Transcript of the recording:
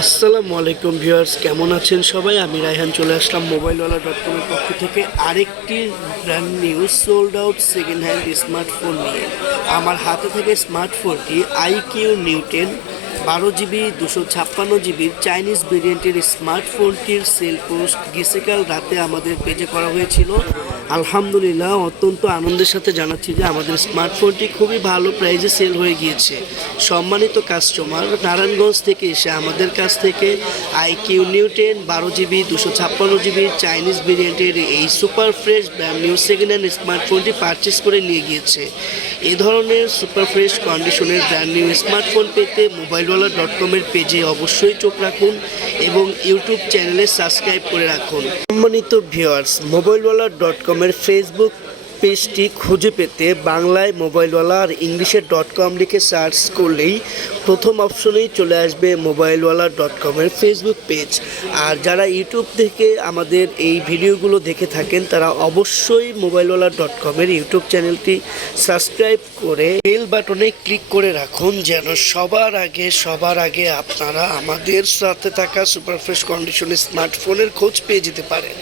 আসসালামু আলাইকুম ভিউয়ার্স, কেমন আছেন সবাই? আমি রায়হান চলে আসলাম মোবাইলওয়ালা.com এর পক্ষ থেকে আরেকটি brand new sold out second hand smartphone নিয়ে। আমার হাতে থেকে স্মার্টফোনটি iQOO Neo 10 12 GB 256 GB Chinese ভেরিয়েন্টের স্মার্টফোনটির সেল পোস্ট গতকাল রাতে আমাদের পেজে করা হয়েছিল। আলহামদুলিল্লাহ, অত্যন্ত আনন্দের সাথে জানাচ্ছি যে আমাদের স্মার্টফোনটি খুবই ভালো প্রাইসে সেল হয়ে গিয়েছে। সম্মানিত কাস্টমার নারায়ণগঞ্জ থেকে এসে আমাদের কাছ থেকে iQOO Neo 10 12 GB 256 GB Chinese ভেরিয়েন্টের এই super fresh brand new second hand স্মার্টফোনটি পারচেস করে নিয়ে গিয়েছে। এ ধরনের সুপার ফ্রেশ কন্ডিশনের ব্র্যান্ড নিউ স্মার্টফোন পেতে মোবাইলওয়ালা.com এর পেজে অবশ্যই চোখ রাখুন এবং ইউটিউব চ্যানেলে সাবস্ক্রাইব করে রাখুন। সম্মানিত ভিউয়ার্স, মোবাইলওয়ালা.com এর ফেসবুক পেজটি খুঁজে পেতে বাংলায় মোবাইলওয়ালা আর ইংলিশে .com লিখে সার্চ করলেই প্রথম অপশনেই চলে আসবে মোবাইলওয়ালা.com এর ফেসবুক পেজ। আর যারা ইউটিউব থেকে আমাদের এই ভিডিওগুলো দেখে থাকেন তারা অবশ্যই মোবাইলওয়ালা.com এর ইউটিউব চ্যানেলটি সাবস্ক্রাইব করে বেল বাটনে ক্লিক করে রাখুন, যেন সবার আগে আপনারা আমাদের সাথে থাকা সুপারফ্রেশ কন্ডিশনের স্মার্টফোনের খোঁজ পেয়ে যেতে পারেন।